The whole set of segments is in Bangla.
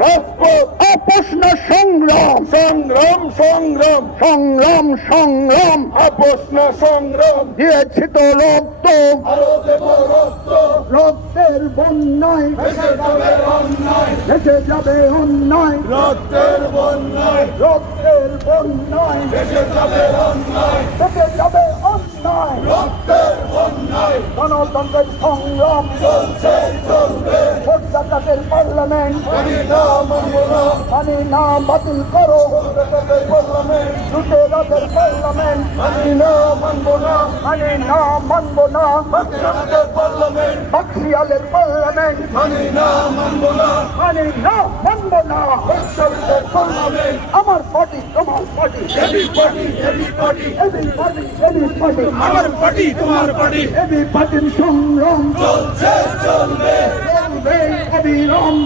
রাজপথ আপোষ না সংগ্রাম সংগ্রাম সংগ্রাম সংগ্রাম সংগ্রাম আপোষ না সংগ্রাম দিয়েছি তো রক্ত আরো দেব রক্ত রক্তের বন্যায় ভেসে যাবে অন্যায় ভেসে যাবে অন্যায় রক্তের বন্যায় রক্তের বন্যায় ভেসে যাবে অন্যায় ভেসে যাবে অন্যায় রক্তের বন্যায় গণতন্ত্রের সংগ্রাম চলছে চলবে ভোট ডাকাতের পার্লামেন্ট মানি না বাতিল করো পার্লামেন্ট লুটেরাদের পার্লামেন্ট মানি না মানবো না পার্লামেন্ট বাকশিয়ালের পার্লামেন্ট মানি না মানবো না পার্লামেন্ট আমার পার্টি তোমার পার্টি আমার পার্টি তোমার পার্টি পার্টির সংগ্রাম চলছে চলবে অবিরাম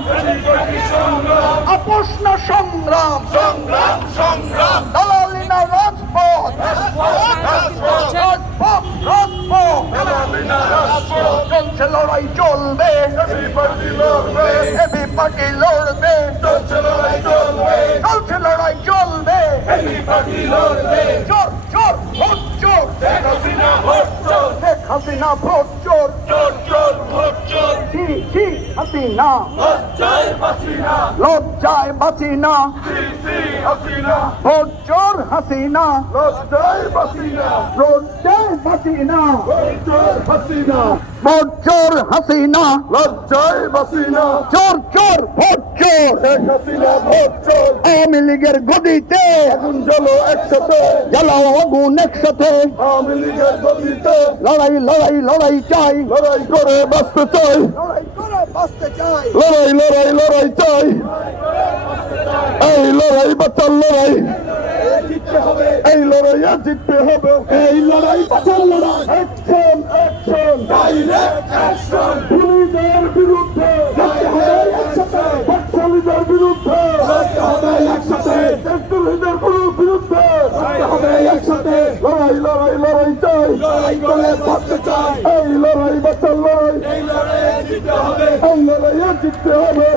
আপোষ না সংগ্রাম সংগ্রাম সংগ্রাম দালালি না রাজপথ চলছে লড়াই চলবে এবি পার্টি লড়বে চলছে লড়াই চলবে চোর চোর ভোট চোর শেখ হাসিনা ভোট চোর হাসিনা লজ্জায় বাঁচি না ভোট চোর হাসিনা লজ্জায় বাঁচি না ভোট চোর হাসিনা লজ্জায় বাঁচি না চোর চোর ভোট চোর শেখ হাসিনা ভোট চোর আওয়ামী লীগের গদিতে আগুন জ্বালো একসাথে জ্বালাও আগুন একসাথে আওয়ামী লীগের গদিতে লড়াই লড়াই লড়াই চাই লড়াই করে বাঁচতে চাই লড়াই লড়াই লড়াই চাই এই লড়াই বাঁচার লড়াই এই লড়াইয়া জিততে হবে এই লড়াই বাঁচার লড়াই অ্যাকশন অ্যাকশন ডাইরেক্ট অ্যাকশন পুলিশের বিরুদ্ধে বাকশালীদের বিরুদ্ধে একসাথে বিরুদ্ধে একসাথে লড়াই লড়াই লড়াই চাই লড়াই করে বাঁচতে চাই এই লড়াই বাঁচার লড়াই এই লড়াইয়া জিততে হবে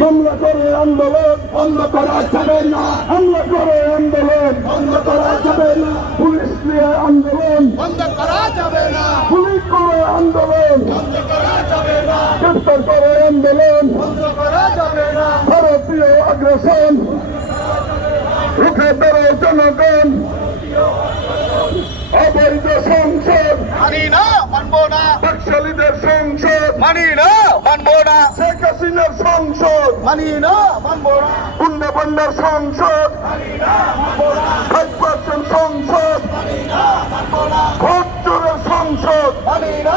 মামলা করে আন্দোলন বন্ধ করা যাবে না হামলা করে আন্দোলন বন্ধ করা যাবে না পুলিশ নিয়ে আন্দোলন বন্ধ করা যাবে না পুলিশ করে আন্দোলন বন্ধ করা যাবে না গ্রেফতার করে আন্দোলন বন্ধ করা যাবে না ভারতীয় আগ্রাসন রুখে দাঁড়ো জনগণ অবৈধ সংসদ মানি না মানবো না বাকশালীদের সংসদ মানি না মানবো না শেখ হাসিনার সংসদ মানি না মানবো না পুণ্যপান্ডার সংসদ মানি না মানবো না 5% সংসদ মানি না মানবো না ভোট চোরের সংসদ মানি না